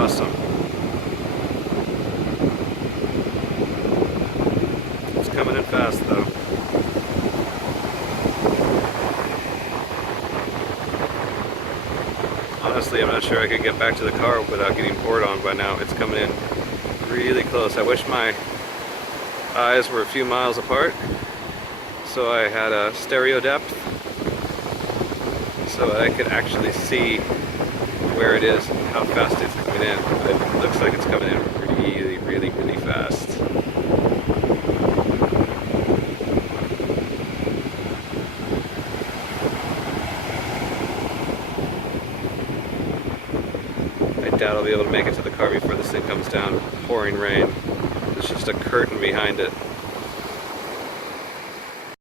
awesome. It's coming in fast though. Honestly, I'm not sure I could get back to the car without getting poured on by now. It's coming in really close. I wish my eyes were a few miles apart, so I had a stereo depth, so I could actually see where it is and how fast it's coming in. But it looks like it's coming in really, really, really fast. I doubt I'll be able to make it to the car before this thing comes down with pouring rain. There's just a curtain behind it.